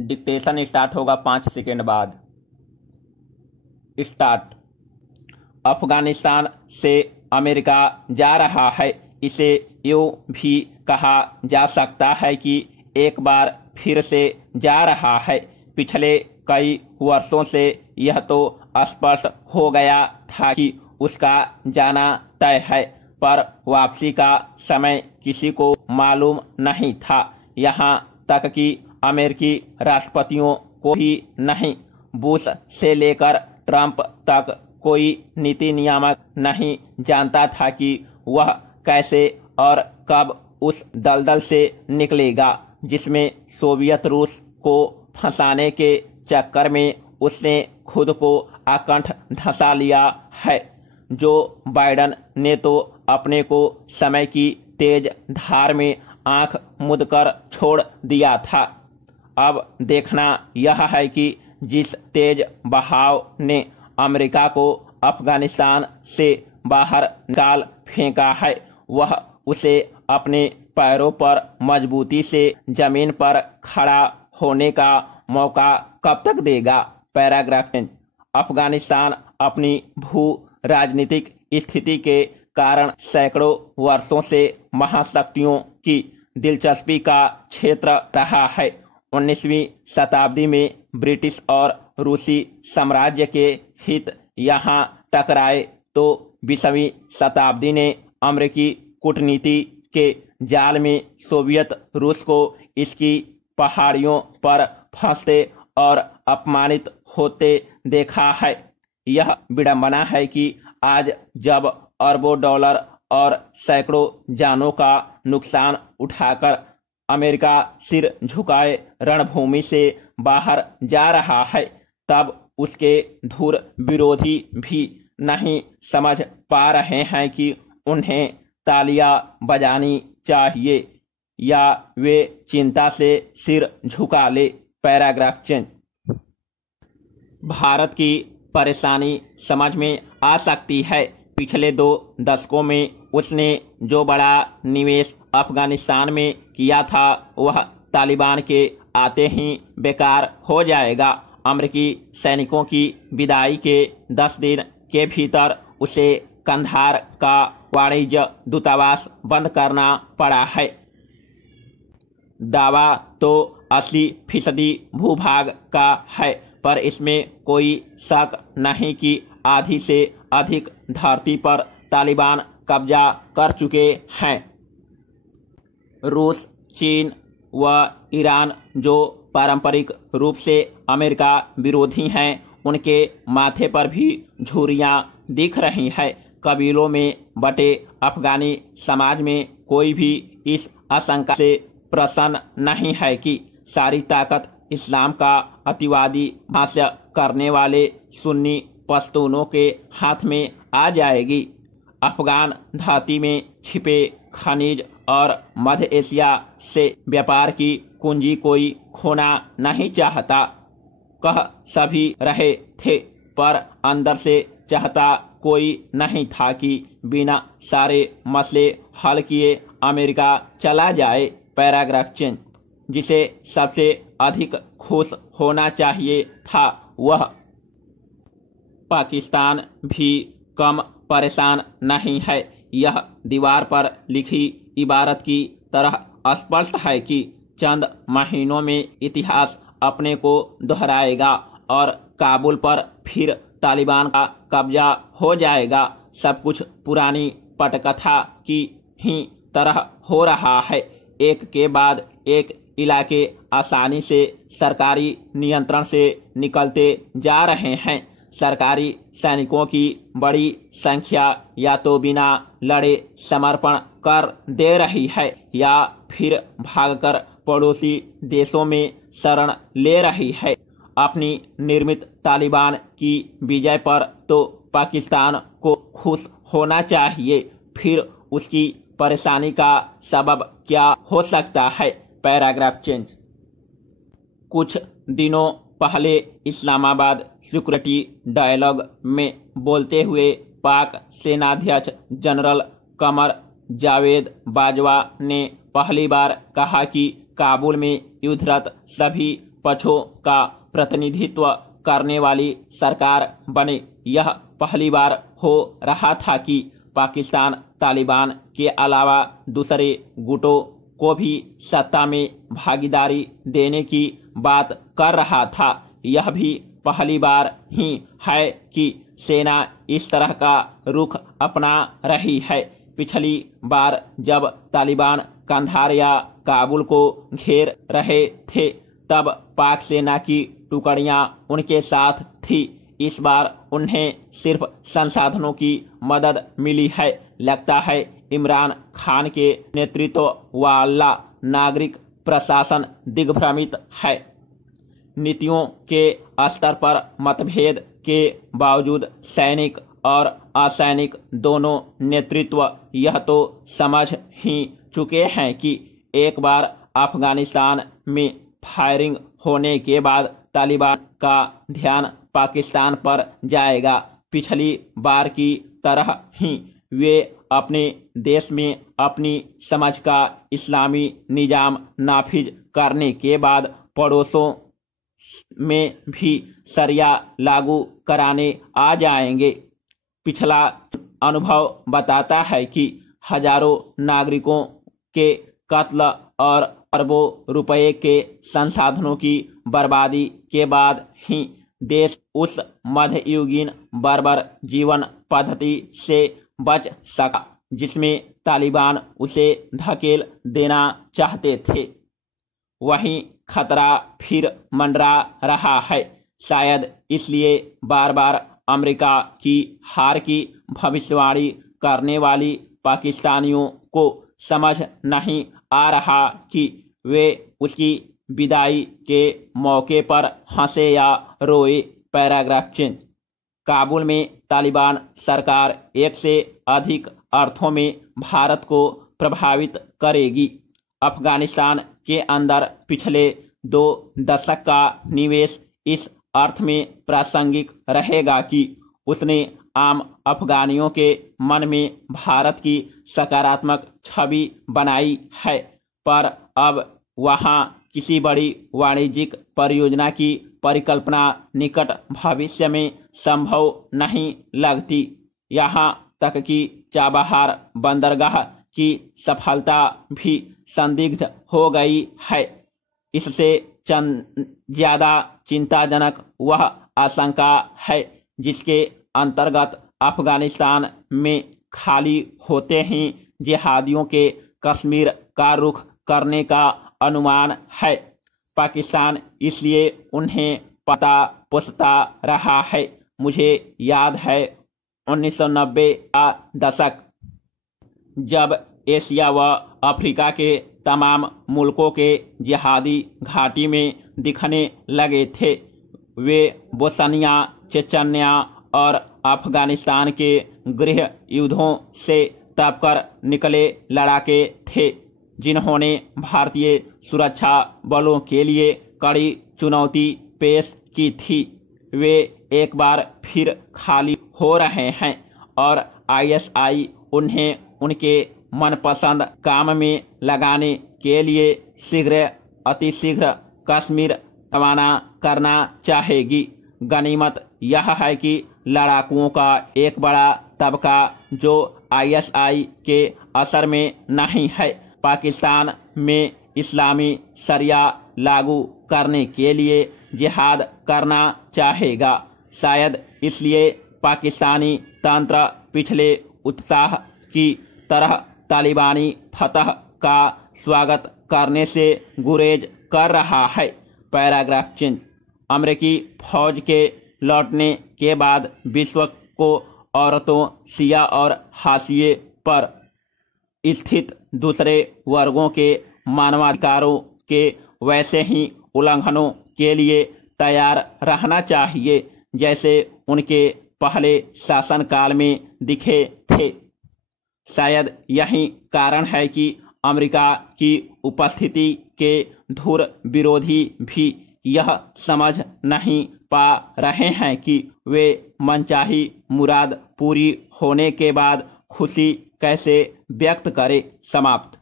Dictation start होगा 5 second बाद। Start. Afghanistan से अमेरिका जा रहा है। इसे यूं भी कहा जा सकता है कि एक बार फिर से जा रहा है। पिछले कई वर्षों से यह तो स्पष्ट हो गया था कि उसका जाना तय है, पर वापसी का समय किसी को मालूम नहीं था। यहाँ तक कि अमेरिकी राष्ट्रपतियों को भी नहीं। बुश से लेकर ट्रंप तक कोई नीति नियामक नहीं जानता था कि वह कैसे और कब उस दलदल से निकलेगा जिसमें सोवियत रूस को फंसाने के चक्कर में उसने खुद को अकंठ धंसा लिया है। जो बाइडेन ने तो अपने को समय की तेज धार में आंख मूंदकर छोड़ दिया था। अब देखना यह है कि जिस तेज बहाव ने अमेरिका को अफगानिस्तान से बाहर निकाल फेंका है, वह उसे अपने पैरों पर मजबूती से जमीन पर खड़ा होने का मौका कब तक देगा। पैराग्राफ। अफगानिस्तान अपनी भू राजनीतिक स्थिति के कारण सैकड़ों वर्षों से महाशक्तियों की दिलचस्पी का क्षेत्र रहा है। 19वीं शताब्दी में ब्रिटिश और रूसी साम्राज्य के हित यहाँ टकराए तो 20वीं शताब्दी ने अमेरिकी कूटनीति के जाल में सोवियत रूस को इसकी पहाड़ियों पर फंसते और अपमानित होते देखा है। यह विडंबना है कि आज जब अरबों डॉलर और सैकड़ों जानों का नुकसान उठाकर अमेरिका सिर झुकाए रणभूमि से बाहर जा रहा है, तब उसके धुर विरोधी भी नहीं समझ पा रहे हैं कि उन्हें तालियां बजानी चाहिए या वे चिंता से सिर झुका ले। Paragraph change. भारत की परेशानी समझ में आ सकती है। पिछले 2 दशकों में उसने जो बड़ा निवेश अफगानिस्तान में किया था वह तालिबान के आते ही बेकार हो जाएगा। अमेरिकी सैनिकों की विदाई के 10 दिन के भीतर उसे कंधार का वाणिज्य दूतावास बंद करना पड़ा है। दावा तो 80% भूभाग का है, पर इसमें कोई शक नहीं कि आधी से अधिक धरती पर तालिबान कब्जा कर चुके हैं। रूस, चीन व ईरान जो पारंपरिक रूप से अमेरिका विरोधी हैं, उनके माथे पर भी झुर्रियां दिख रही हैं। कबीलों में बटे अफगानी समाज में कोई भी इस आशंका से प्रसन्न नहीं है कि सारी ताकत इस्लाम का अतिवादी भाष्य करने वाले सुन्नी पश्तूनों के हाथ में आ जाएगी। अफगान धरती में छिपे खनिज और मध्य एशिया से व्यापार की कुंजी कोई खोना नहीं चाहता। कह सभी रहे थे, पर अंदर से चाहता कोई नहीं था कि बिना सारे मसले हल किए अमेरिका चला जाए। Paragraph change. जिसे सबसे अधिक खुश होना चाहिए था वह पाकिस्तान भी कम परेशान नहीं है। यह दीवार पर लिखी इबारत की तरह स्पष्ट है कि चंद महीनों में इतिहास अपने को दोहराएगा और काबुल पर फिर तालिबान का कब्जा हो जाएगा। सब कुछ पुरानी पटकथा की ही तरह हो रहा है। एक के बाद एक इलाके आसानी से सरकारी नियंत्रण से निकलते जा रहे हैं। सरकारी सैनिकों की बड़ी संख्या या तो बिना लड़े समर्पण कर दे रही है या फिर भागकर पड़ोसी देशों में शरण ले रही है। अपनी निर्मित तालिबान की विजय पर तो पाकिस्तान को खुश होना चाहिए, फिर उसकी परेशानी का सबब क्या हो सकता है। Paragraph change. कुछ दिनों पहले इस्लामाबाद सिक्योरिटी डायलॉग में बोलते हुए पाक सेनाध्यक्ष जनरल कमर जावेद बाजवा ने पहली बार कहा कि काबुल में युद्धरत सभी पक्षों का प्रतिनिधित्व करने वाली सरकार बने। यह पहली बार हो रहा था कि पाकिस्तान तालिबान के अलावा दूसरे गुटों को भी सत्ता में भागीदारी देने की बात कर रहा था। यह भी पहली बार ही है कि सेना इस तरह का रुख अपना रही है। पिछली बार जब तालिबान कंधार या काबुल को घेर रहे थे तब पाक सेना की टुकड़ियां उनके साथ थी। इस बार उन्हें सिर्फ संसाधनों की मदद मिली है। लगता है इमरान खान के नेतृत्व वाला नागरिक प्रशासन दिग्भ्रमित है। नीतियों के स्तर पर मतभेद के बावजूद सैनिक और असैनिक दोनों नेतृत्व यह तो समझ ही चुके हैं कि एक बार अफगानिस्तान में फायरिंग होने के बाद तालिबान का ध्यान पाकिस्तान पर जाएगा। पिछली बार की तरह ही वे अपने देश में अपनी समझ का इस्लामी निजाम नाफिज करने के बाद पड़ोसों में भी शरिया लागू कराने आ जाएंगे। पिछला अनुभव बताता है कि हजारों नागरिकों के कत्ल और अरबों रुपए के संसाधनों की बर्बादी के बाद ही देश उस मध्ययुगीन बर्बर जीवन पद्धति से बच सका जिसमें तालिबान उसे धकेल देना चाहते थे। वहीं खतरा फिर मंडरा रहा है। शायद इसलिए बार बार अमेरिका की हार की भविष्यवाणी करने वाली पाकिस्तानियों को समझ नहीं आ रहा कि वे उसकी विदाई के मौके पर हंसे या रोए। Paragraph change. काबुल में तालिबान सरकार एक से अधिक अर्थों में भारत को प्रभावित करेगी। अफगानिस्तान के अंदर पिछले 2 दशक का निवेश इस अर्थ में प्रासंगिक रहेगा कि उसने आम अफगानियों के मन में भारत की सकारात्मक छवि बनाई है, पर अब वहां किसी बड़ी वाणिज्यिक परियोजना की परिकल्पना निकट भविष्य में संभव नहीं लगती। यहाँ तक कि चाबहार बंदरगाह की सफलता भी संदिग्ध हो गई है। इससे ज्यादा चिंताजनक वह आशंका है जिसके अंतर्गत अफगानिस्तान में खाली होते ही जिहादियों के कश्मीर का रुख करने का अनुमान है। पाकिस्तान इसलिए उन्हें पता पोसता रहा है। मुझे याद है 1990 का दशक जब एशिया व अफ्रीका के तमाम मुल्कों के जिहादी घाटी में दिखने लगे थे। वे बोस्निया, चेचन्या और अफगानिस्तान के गृह युद्धों से तपकर निकले लड़ाके थे जिन्होंने भारतीय सुरक्षा बलों के लिए कड़ी चुनौती पेश की थी। वे एक बार फिर खाली हो रहे हैं और आईएसआई उन्हें उनके मनपसंद काम में लगाने के लिए अतिशीघ्र कश्मीर रवाना करना चाहेगी। गनीमत यह है कि लड़ाकुओं का एक बड़ा तबका जो आईएसआई के असर में नहीं है, पाकिस्तान में इस्लामी शरिया लागू करने के लिए जिहाद करना चाहेगा। शायद इसलिए पाकिस्तानी तंत्र पिछले उत्साह की तरह तालिबानी फतह का स्वागत करने से गुरेज कर रहा है। Paragraph change. अमेरिकी फौज के लौटने के बाद विश्व को औरतों, शिया और हाशिए पर स्थित दूसरे वर्गों के मानवाधिकारों के वैसे ही उल्लंघनों के लिए तैयार रहना चाहिए जैसे उनके पहले शासनकाल में दिखे थे। शायद यही कारण है कि अमेरिका की उपस्थिति के धुर विरोधी भी यह समझ नहीं पा रहे हैं कि वे मनचाही मुराद पूरी होने के बाद खुशी कैसे व्यक्त करें। समाप्त।